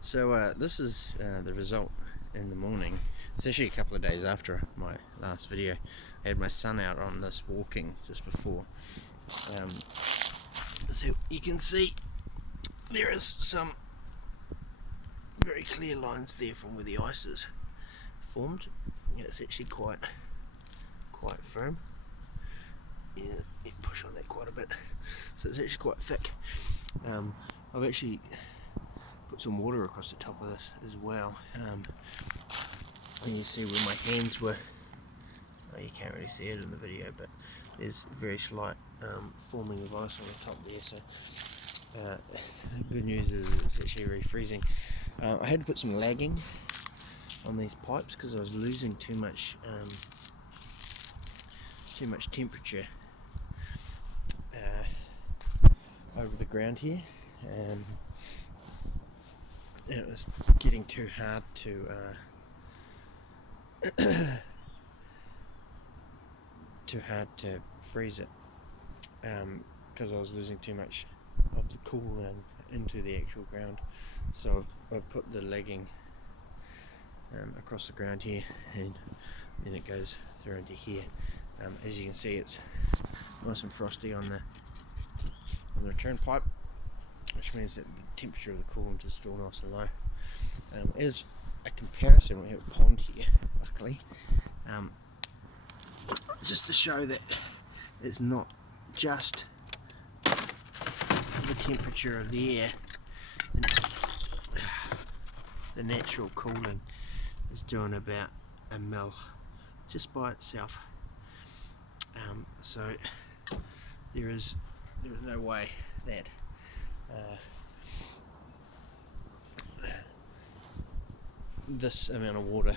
So this is the result in the morning. It's actually a couple of days after my last video. I had my son out on this walking just before. So you can see there is some very clear lines there from where the ice is formed. Yeah, it's actually quite firm. Yeah, you push on that quite a bit, so it's actually quite thick. I've actually put some water across the top of this as well, and you see where my hands were. Oh, you can't really see it in the video, but there's very slight forming of ice on the top there. So the good news is it's actually refreezing. I had to put some lagging on these pipes because I was losing too much temperature over the ground here, and it was getting too hard to freeze it, because I was losing too much of the cooling into the actual ground. So I've put the legging across the ground here, and then it goes through into here. As you can see, it's nice and frosty on the return pipe, which means that the temperature of the coolant is still nice and low. As a comparison, we have a pond here, luckily, just to show that it's not just the temperature of the air. The natural cooling is doing about a mil just by itself. So there is no way that this amount of water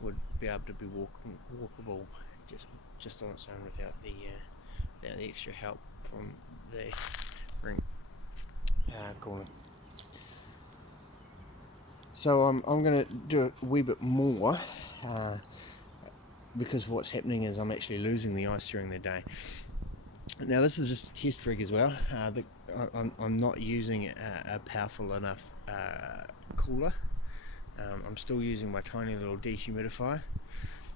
would be able to be walkable just on its own without the extra help from the Rink coolant. So I'm going to do a wee bit more, because what's happening is I'm actually losing the ice during the day. Now this is just a test rig as well. I'm not using a powerful enough cooler. I'm still using my tiny little dehumidifier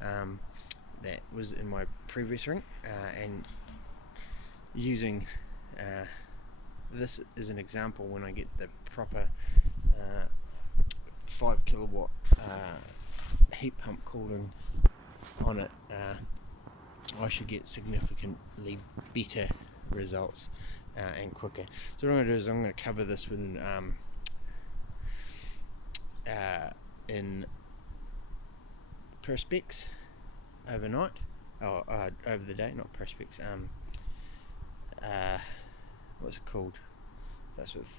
that was in my previous Rink, and using this as an example. When I get the proper 5 kilowatt heat pump cooling on it, I should get significantly better results and quicker. So what I'm going to do is I'm going to cover this with in Perspex overnight, over the day, not Perspex. What's it called? That's with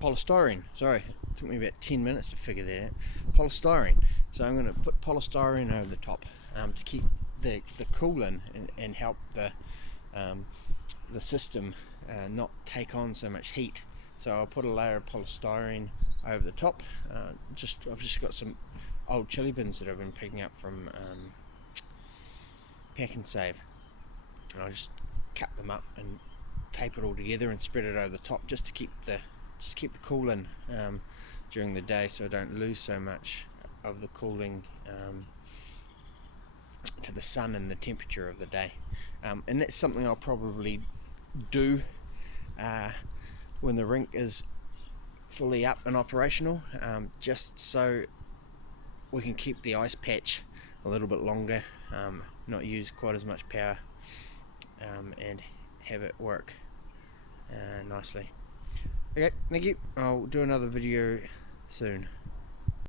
polystyrene. Sorry, it took me about 10 minutes to figure that out. Polystyrene. So I'm going to put polystyrene over the top to keep the cooling and help the system not take on so much heat. So I'll put a layer of polystyrene over the top. I've just got some old chili bins that I've been picking up from Pack and Save. And I'll just cut them up and tape it all together and spread it over the top, just to keep the cooling during the day, so I don't lose so much of the cooling to the sun and the temperature of the day. And that's something I'll probably do when the Rink is fully up and operational, just so we can keep the ice patch a little bit longer, not use quite as much power, and have it work nicely. Okay, thank you. I'll do another video soon.